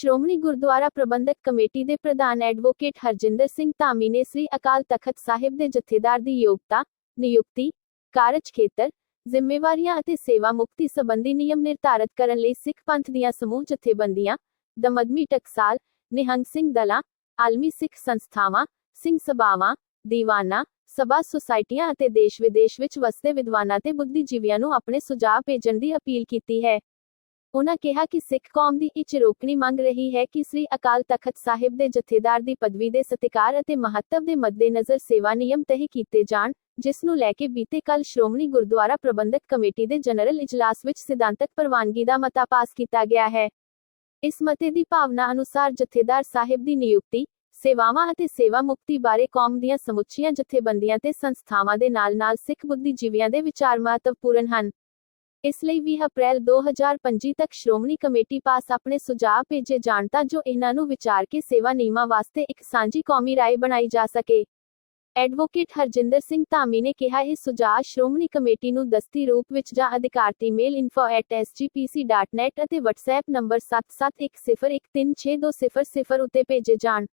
Shiromani Gurdwara Parbandhak committee ਦੇ ਪ੍ਰਧਾਨ advocate Harjinder Singh Dhami ਨੇ ਸ੍ਰੀ ਅਕਾਲ ਤਖਤ ਸਾਹਿਬ ਦੇ ਜਥੇਦਾਰ ਦੀ ਯੋਗਤਾ, ਨਿਯੁਕਤੀ, ਕਾਰਜ ਖੇਤਰ, ਜ਼ਿੰਮੇਵਾਰੀਆਂ ਅਤੇ ਸੇਵਾ ਮੁਕਤੀ ਸੰਬੰਧੀ ਨਿਯਮ ਨਿਰਧਾਰਤ ਕਰਨ ਲਈ ਸਿੱਖ ਪੰਥ ਦੀਆਂ ਸਮੂਹ ਜਥੇਬੰਦੀਆਂ, ਦਮਦਮੀ ਟਕਸਾਲ, ਨਿਹੰਗ ਸਿੰਘ ਦਲਾਂ, ਆਲਮੀ ਸਿੱਖ ਸੰਸਥਾਵਾਂ, ਸਿੰਘ ਸਭਾਵਾਂ, ਦੀਵਾਨਾ, ਸਭਾ ਸੁਸਾਇਟੀਆਂ ਅਤੇ ਦੇਸ਼-ਵਿਦੇਸ਼ ਵਿੱਚ ਵਸਦੇ ਵਿਦਵਾਨਾਂ ਤੇ ਬੁੱਧੀਜੀਵੀਆਂ ਨੂੰ ਆਪਣੇ ਸੁਝਾਅ ਭੇਜਣ ਦੀ ਅਪੀਲ ਕੀਤੀ ਹੈ। ਉਨ੍ਹਾਂ ਕਿਹਾ ਕਿ ਸਿੱਖ ਕੌਮ ਦੀ ਇਹ ਚਿਰੋਕਣੀ ਮੰਗ ਰਹੀ ਹੈ ਕਿ ਸ੍ਰੀ ਅਕਾਲ ਤਖਤ ਸਾਹਿਬ ਦੇ ਜਥੇਦਾਰ ਦੀ ਪਦਵੀ ਦੇ ਸਤਿਕਾਰ ਅਤੇ ਮਹੱਤਵ ਦੇ ਮੱਦੇਨਜ਼ਰ ਸੇਵਾ ਨਿਯਮ ਤਹਿ ਕੀਤੇ ਜਾਣ, ਜਿਸ ਨੂੰ ਲੈ ਕੇ ਬੀਤੇ ਕੱਲ ਸ਼੍ਰੋਮਣੀ ਗੁਰਦੁਆਰਾ ਪ੍ਰਬੰਧਕ ਕਮੇਟੀ ਦੇ ਜਨਰਲ ਇਜਲਾਸ ਵਿੱਚ ਸਿਧਾਂਤਕ ਪ੍ਰਵਾਨਗੀ ਦਾ ਮਤਾ ਪਾਸ ਕੀਤਾ ਗਿਆ ਹੈ। ਇਸ ਮਤੇ ਦੀ ਭਾਵਨਾ ਅਨੁਸਾਰ ਜਥੇਦਾਰ ਸਾਹਿਬ ਦੀ ਨਿਯੁਕਤੀ, ਸੇਵਾਵਾਂ ਅਤੇ ਸੇਵਾ ਮੁਕਤੀ ਬਾਰੇ ਕੌਮ ਦੀਆਂ ਸਮੁੱਚੀਆਂ ਜਥੇਬੰਦੀਆਂ ਤੇ ਸੰਸਥਾਵਾਂ ਦੇ ਨਾਲ-ਨਾਲ ਸਿੱਖ ਬੁੱਧੀਜੀਵੀਆਂ ਦੇ ਵਿਚਾਰ ਮਹੱਤਵਪੂਰਨ ਹਨ। ਇਸ ਲਈ 20 ਅਪ੍ਰੈਲ 2025 ਤੱਕ ਸ਼੍ਰੋਮਣੀ ਕਮੇਟੀ ਪਾਸ ਆਪਣੇ ਸੁਝਾਅ ਭੇਜੇ ਜਾਣ ਤਾਂ ਜੋ ਇਹਨਾਂ ਨੂੰ ਵਿਚਾਰ ਕੇ ਸੇਵਾ ਨਿਯਮਾਂ ਵਾਸਤੇ ਇੱਕ ਸਾਂਝੀ ਕੌਮੀ ਰਾਏ ਬਣਾਈ ਜਾ ਸਕੇ। ਐਡਵੋਕੇਟ ਹਰਜਿੰਦਰ ਸਿੰਘ ਧਾਮੀ ਨੇ ਕਿਹਾ, ਇਹ ਸੁਝਾਅ ਸ਼੍ਰੋਮਣੀ ਕਮੇਟੀ ਨੂੰ ਦਸਤੀ ਰੂਪ ਵਿੱਚ ਜਾਂ ਅਧਿਕਾਰਤੀ ਮੇਲ info@sgpc.net ਅਤੇ WhatsApp ਨੰਬਰ 7710136200 ਉੱਤੇ ਭੇਜੇ ਜਾਣ।